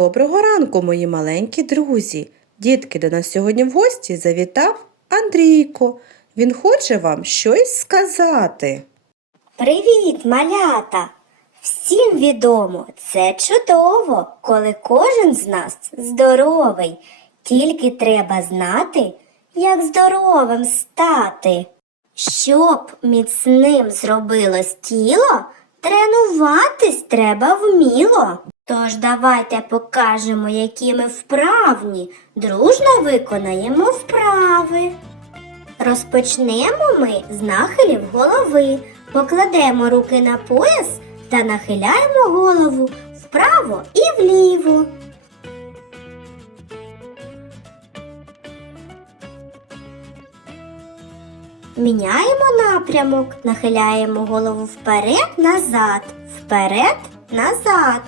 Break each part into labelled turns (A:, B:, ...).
A: Доброго ранку, мої маленькі друзі. Дітки, до нас сьогодні в гості завітав Андрійко. Він хоче вам щось сказати.
B: Привіт, малята! Всім відомо, це чудово, коли кожен з нас здоровий. Тільки треба знати, як здоровим стати. Щоб міцним зробилось тіло, тренуватись треба вміло. Тож давайте покажемо, які ми вправні, дружно виконаємо вправи. Розпочнемо ми з нахилів голови, покладемо руки на пояс та нахиляємо голову вправо і вліво. Міняємо напрямок, нахиляємо голову вперед, назад, вперед, назад.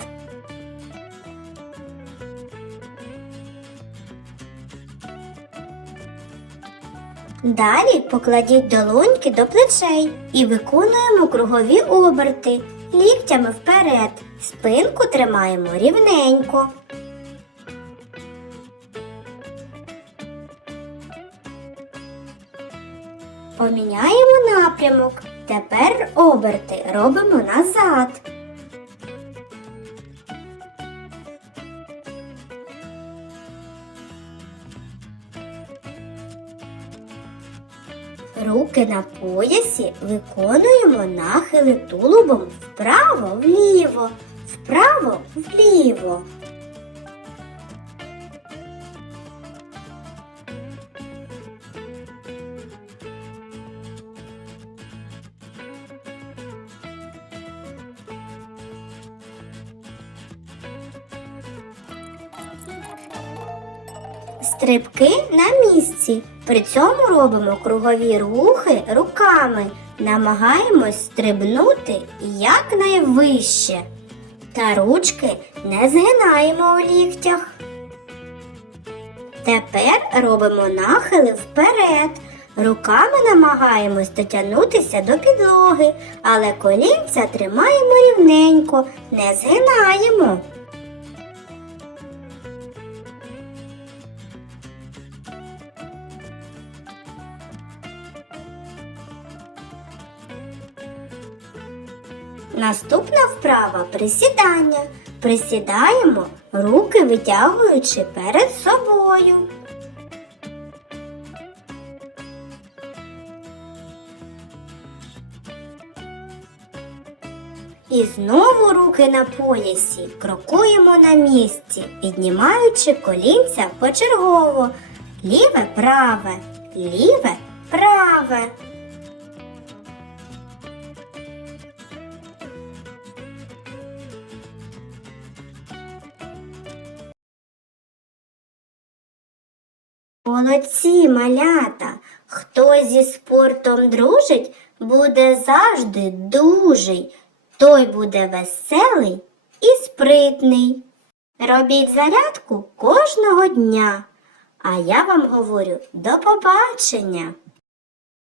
B: Далі покладіть долоньки до плечей і виконуємо кругові оберти. Ліктями вперед. Спинку тримаємо рівненько. Поміняємо напрямок. Тепер оберти робимо назад. Руки на поясі виконуємо нахили тулубом вправо-вліво, вправо-вліво. Стрибки на місці. При цьому робимо кругові рухи руками. Намагаємось стрибнути якнайвище. Та ручки не згинаємо у ліктях. Тепер робимо нахили вперед. Руками намагаємось дотягнутися до підлоги, але колінця тримаємо рівненько, не згинаємо. Наступна вправа присідання. Присідаємо, руки витягуючи перед собою. І знову руки на поясі, крокуємо на місці, піднімаючи колінця почергово. Ліве праве, ліве праве. Молодці, малята! Хто зі спортом дружить, буде завжди дужий. Той буде веселий і спритний. Робіть зарядку кожного дня. А я вам говорю до побачення!